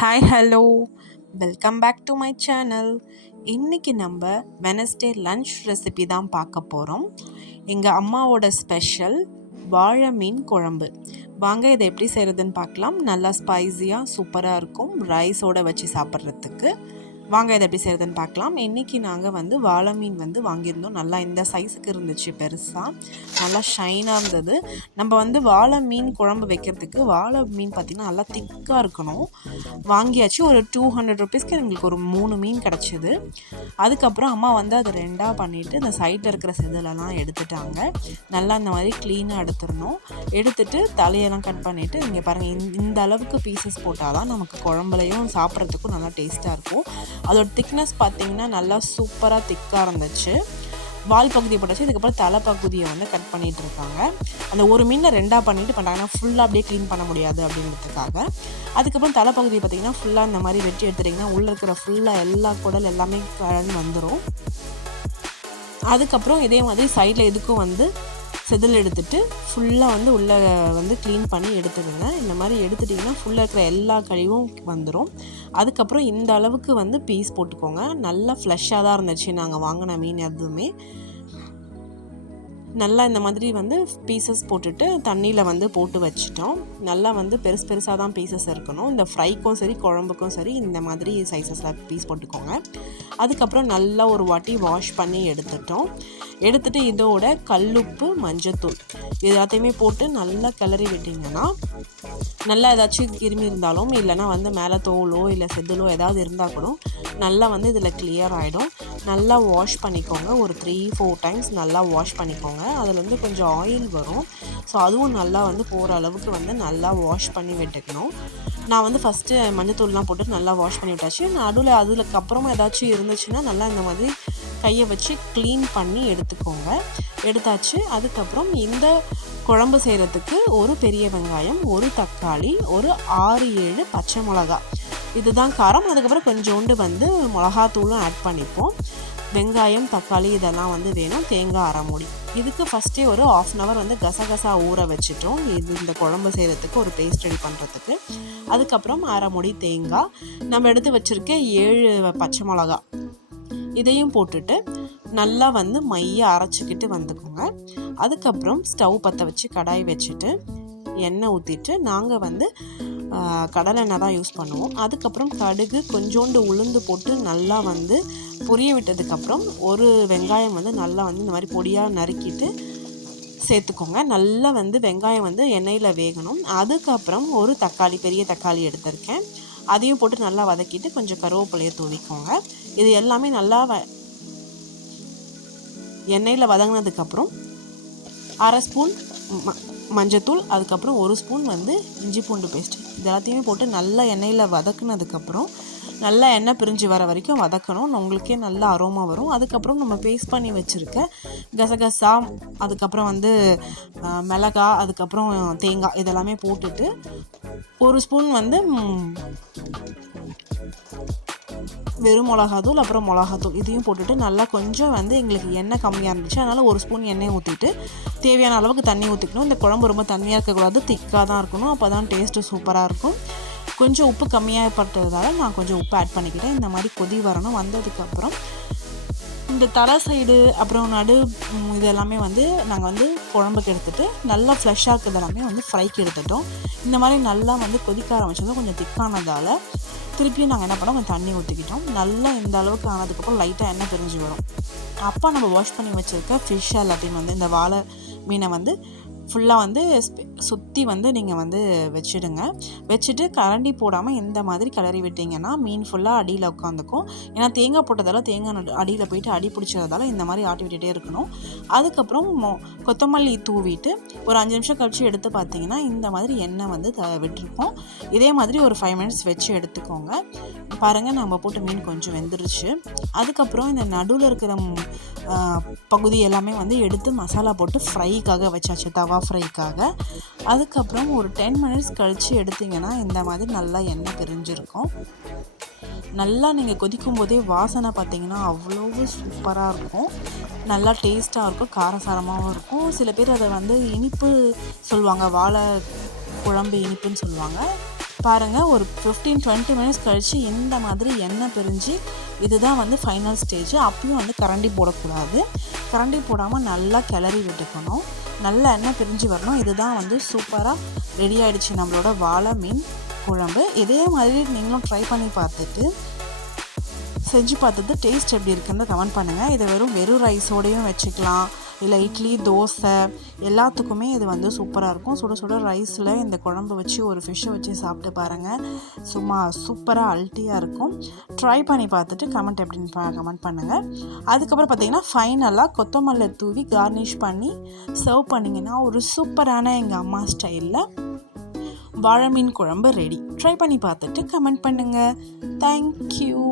Hi hello, welcome back to my channel. இன்றைக்கி நம்ம Wednesday lunch recipe தான் பார்க்க போகிறோம். எங்கள் அம்மாவோட ஸ்பெஷல் வாழை மீன் குழம்பு. வாங்க இதை எப்படி செய்கிறதுன்னு பார்க்கலாம். நல்லா ஸ்பைஸியாக சூப்பராக இருக்கும் ரைஸோடு வச்சு சாப்பிட்றதுக்கு. வாங்க இதை எப்படி செய்கிறதுன்னு பார்க்கலாம். இன்றைக்கி நாங்கள் வாழை மீன் வாங்கியிருந்தோம். நல்லா இந்த சைஸுக்கு இருந்துச்சு, பெருசாக நல்லா ஷைனாக இருந்தது. நம்ம வாழை மீன் குழம்பு வைக்கிறதுக்கு வாழை மீன் பார்த்திங்கன்னா நல்லா திக்காக இருக்கணும். வாங்கியாச்சு. ஒரு 200 ருபீஸ்க்கு எங்களுக்கு ஒரு 3 மீன் கிடச்சிது. அதுக்கப்புறம் அம்மா அதை ரெண்டாக பண்ணிவிட்டு இந்த சைடில் இருக்கிற செதிலெல்லாம் எடுத்துட்டாங்க. நல்லா இந்த மாதிரி க்ளீனாக எடுத்துடணும். எடுத்துகிட்டு தலையெல்லாம் கட் பண்ணிவிட்டு இங்கே பாருங்கள், இந்த அளவுக்கு பீசஸ் போட்டால் தான் நமக்கு குழம்புலையும் சாப்பிட்றதுக்கும் நல்லா டேஸ்ட்டாக இருக்கும். அதோட திக்னஸ் பார்த்திங்கன்னா நல்லா சூப்பராக திக்காக இருந்துச்சு. வால் பகுதியை போட்டாச்சு. இதுக்கப்புறம் தலை பகுதியை கட் பண்ணிகிட்டு இருக்காங்க. அந்த ஒரு மீனை ரெண்டாக பண்ணிவிட்டு பண்ணுறாங்கன்னா ஃபுல்லாக அப்படியே க்ளீன் பண்ண முடியாது அப்படிங்கிறதுக்காக. அதுக்கப்புறம் தலை பகுதியை பார்த்திங்கன்னா ஃபுல்லாக இந்த மாதிரி வெட்டி எடுத்துட்டிங்கன்னா உள்ளே இருக்கிற ஃபுல்லாக எல்லா குடல் எல்லாமே கலந்து வந்துடும். அதுக்கப்புறம் இதே மாதிரி சைடில் எதுக்கும் செதில் எடுத்துகிட்டு ஃபுல்லாக உள்ளே க்ளீன் பண்ணி எடுத்துடுங்க. இந்த மாதிரி எடுத்துட்டிங்கன்னா ஃபுல்லாக இருக்கிற எல்லா கழிவும் வந்துடும். அதுக்கப்புறம் இந்த அளவுக்கு பீஸ் போட்டுக்கோங்க. நல்லா ஃப்ளஷ்ஷாக தான் இருந்துச்சு நாங்கள் வாங்கின மீன். எதுவுமே நல்லா இந்த மாதிரி பீசஸ் போட்டுட்டு தண்ணியில் போட்டு வச்சிட்டோம். நல்லா பெருசு பெருசாக தான் பீசஸ் இருக்கணும். இந்த ஃப்ரைக்கும் சரி குழம்புக்கும் சரி இந்த மாதிரி சைஸஸில் பீஸ் போட்டுக்கோங்க. அதுக்கப்புறம் நல்லா ஒரு வாட்டி வாஷ் பண்ணி எடுத்துட்டோம். எடுத்துகிட்டு இதோட கல்லுப்பு, மஞ்சத்தூள் எல்லாத்தையுமே போட்டு நல்லா கிளறி விட்டிங்கன்னா நல்லா ஏதாச்சும் கிருமி இருந்தாலும் இல்லைனா மேலே தோலோ இல்லை செதிலோ ஏதாவது இருந்தால் கூட நல்லா இதில் கிளியர் ஆகிடும். நல்லா வாஷ் பண்ணிக்கோங்க. ஒரு 3-4 டைம்ஸ் நல்லா வாஷ் பண்ணிக்கோங்க. அதில் கொஞ்சம் ஆயில் வரும். ஸோ அதுவும் நல்லா போகிற அளவுக்கு நல்லா வாஷ் பண்ணி விட்டுக்கணும். நான் ஃபஸ்ட்டு மஞ்சத்தூள்லாம் போட்டு நல்லா வாஷ் பண்ணி விட்டாச்சு. நடுவில் அதுக்கப்புறமா ஏதாச்சும் இருந்துச்சுன்னா நல்லா இந்த மாதிரி கையை வச்சு க்ளீன் பண்ணி எடுத்துக்கோங்க. எடுத்தாச்சு. அதுக்கப்புறம் இந்த குழம்பு செய்கிறதுக்கு ஒரு பெரிய வெங்காயம், ஒரு தக்காளி, ஒரு 6-7 பச்சை மிளகா, இதுதான் காரம். அதுக்கப்புறம் கொஞ்சோண்டு மிளகாத்தூளும் ஆட் பண்ணிப்போம். வெங்காயம், தக்காளி இதெல்லாம் வேணும். தேங்காய் அரை மூடி. இதுக்கு ஃபஸ்ட்டே ஒரு 1/2 hour கசகசா ஊற வச்சுட்டோம். இந்த குழம்பு செய்கிறதுக்கு ஒரு பேஸ்ட் ரெடி பண்ணுறதுக்கு. அதுக்கப்புறம் அரை மூடி தேங்காய், நம்ம எடுத்து வச்சுருக்க 7 பச்சை மிளகா இதையும் போட்டுட்டு நல்லா மைய அரைச்சிக்கிட்டு வந்துக்கோங்க. அதுக்கப்புறம் ஸ்டவ் பற்ற வச்சு கடாய் வச்சுட்டு எண்ணெய் ஊற்றிட்டு நாங்கள் கடலை எண்ணெய் தான் யூஸ் பண்ணுவோம். அதுக்கப்புறம் கடுகு, கொஞ்சோண்டு உளுந்து போட்டு நல்லா பொரிய விட்டதுக்கப்புறம் ஒரு வெங்காயம் நல்லா இந்த மாதிரி பொடியாக நறுக்கிட்டு சேர்த்துக்கோங்க. நல்லா வெங்காயம் எண்ணெயில் வேகணும். அதுக்கப்புறம் ஒரு தக்காளி, பெரிய தக்காளி எடுத்திருக்கேன், அதையும் போட்டு நல்லா வதக்கிட்டு கொஞ்சம் கருவேப்பிலையை தூவிக்கோங்க. இது எல்லாமே நல்லா எண்ணெயில் வதங்கினதுக்கப்புறம் 1/2 ஸ்பூன் மஞ்சத்தூள், அதுக்கப்புறம் 1 ஸ்பூன் இஞ்சி பூண்டு பேஸ்ட், இது எல்லாத்தையுமே போட்டு நல்லா எண்ணெயில் வதக்குனதுக்கப்புறம் நல்லா எண்ணெய் பிரிஞ்சு வர வரைக்கும் வதக்கணும். உங்களுக்கே நல்லா அரோமா வரும். அதுக்கப்புறம் நம்ம பேஸ்ட் பண்ணி வச்சுருக்க கசகசா, அதுக்கப்புறம் மிளகா, அதுக்கப்புறம் தேங்காய் இதெல்லாமே போட்டுட்டு 1 ஸ்பூன் வெறும் மிளகாத்தூள், அப்புறம் மிளகாத்தூள் இதையும் போட்டுட்டு நல்லா கொஞ்சம் எங்களுக்கு எண்ணெய் கம்மியாக இருந்துச்சு, அதனால் 1 ஸ்பூன் எண்ணெய் ஊற்றிட்டு தேவையான அளவுக்கு தண்ணி ஊற்றிக்கணும். இந்த குழம்பு ரொம்ப தண்ணியாக இருக்கக்கூடாது, திக்காக தான் இருக்கணும். அப்போ தான் டேஸ்ட்டு சூப்பராக இருக்கும். கொஞ்சம் உப்பு கம்மியாக பட்டதால் நான் கொஞ்சம் உப்பு ஆட் பண்ணிக்கிட்டேன். இந்த மாதிரி கொதி வரணும். வந்ததுக்கப்புறம் இந்த தலை சைடு அப்புறம் நடு இது எல்லாமே நாங்கள் குழம்புக்கு எடுத்துகிட்டு நல்லா ஃப்ளஷ்ஷாக இருக்கிறது எல்லாமே ஃப்ரைக்கு எடுத்துட்டோம். இந்த மாதிரி நல்லா கொதிக்க ஆரம்பிச்சதும் கொஞ்சம் திக்கானதால் திருப்பியும் நாங்கள் என்ன பண்ணோம், கொஞ்சம் தண்ணி ஊற்றிக்கிட்டோம். நல்லா இந்த அளவுக்கு ஆனதுக்கப்புறம் லைட்டாக எண்ணெய் பிரிஞ்சு வரும். அப்போ நம்ம வாஷ் பண்ணி வச்சுருக்க ஃபிஷ் எல்லாத்தையும் இந்த வாழை மீனை ஃபுல்லாக சுற்றி நீங்கள் வச்சுடுங்க. வச்சுட்டு கரண்டி போடாமல் இந்த மாதிரி கிளறி விட்டிங்கன்னா மீன் ஃபுல்லாக அடியில் உட்காந்துக்கும். ஏன்னா தேங்காய் போட்டதால் தேங்காய் அடியில் போயிட்டு அடி பிடிச்சதால் இந்த மாதிரி ஆட்டி விட்டுகிட்டே இருக்கணும். அதுக்கப்புறம் கொத்தமல்லி தூவிட்டு ஒரு 5 நிமிஷம் கழிச்சு எடுத்து பார்த்தீங்கன்னா இந்த மாதிரி எண்ணெய் விட்டுருக்கோம். இதே மாதிரி ஒரு 5 minutes வச்சு எடுத்துக்கோங்க. பாருங்கள், நம்ம போட்ட மீன் கொஞ்சம் வெந்துருச்சு. அதுக்கப்புறம் இந்த நடுவில் இருக்கிற பகுதி எல்லாமே எடுத்து மசாலா போட்டு ஃப்ரைக்காக வச்சாச்சு, தவா ஃப்ரைக்காக. அதுக்கப்புறம் ஒரு 10 minutes கழித்து எடுத்திங்கன்னா இந்த மாதிரி நல்லா எண்ணெய் பிரிஞ்சிருக்கும். நல்லா நீங்கள் கொதிக்கும் போதே வாசனை பார்த்திங்கன்னா அவ்வளோ சூப்பராக இருக்கும். நல்லா டேஸ்ட்டாக இருக்கும், காரசாரமாகவும் இருக்கும். சில பேர் அதை இனிப்பு சொல்லுவாங்க, வாழை குழம்பு இனிப்புன்னு சொல்லுவாங்க. பாருங்கள் ஒரு 15-20 மினிட்ஸ் கழித்து இந்த மாதிரி எண்ணெய் பிரிஞ்சு இதுதான் வந்து ஃபைனல் ஸ்டேஜ். அப்பயும் வந்து கரண்டி போடக்கூடாது. கரண்டி போடாமல் நல்லா கிளறி விட்டுக்கணும். நல்லா எண்ணெய் பிரிஞ்சு வரணும். இதுதான் வந்து சூப்பராக ரெடி ஆகிடுச்சு நம்மளோட வாழை மீன் குழம்பு. இதே மாதிரி நீங்களும் ட்ரை பண்ணி பார்த்துட்டு செஞ்சு பார்த்துட்டு டேஸ்ட் எப்படி இருக்குன்னு கமெண்ட் பண்ணுங்கள். இதை வெறும் ரைஸோடையும் வச்சுக்கலாம், இல்லை இட்லி தோசை எல்லாத்துக்குமே இது வந்து சூப்பராக இருக்கும். சுட சுட ரைஸில் இந்த குழம்பு வச்சு ஒரு ஃபிஷ்ஷை வச்சு சாப்பிட்டு பாருங்கள். சும்மா சூப்பராக அல்ட்டியாக இருக்கும். ட்ரை பண்ணி பார்த்துட்டு கமெண்ட் எப்படின்னு கமெண்ட் பண்ணுங்கள். அதுக்கப்புறம் பார்த்திங்கன்னா ஃபைனலாக கொத்தமல்லி தூவி கார்னிஷ் பண்ணி சர்வ் பண்ணிங்கன்னா ஒரு சூப்பரான எங்கள் அம்மா ஸ்டைலில் வாழை மீன் குழம்பு ரெடி. ட்ரை பண்ணி பார்த்துட்டு கமெண்ட் பண்ணுங்கள். தேங்க்யூ.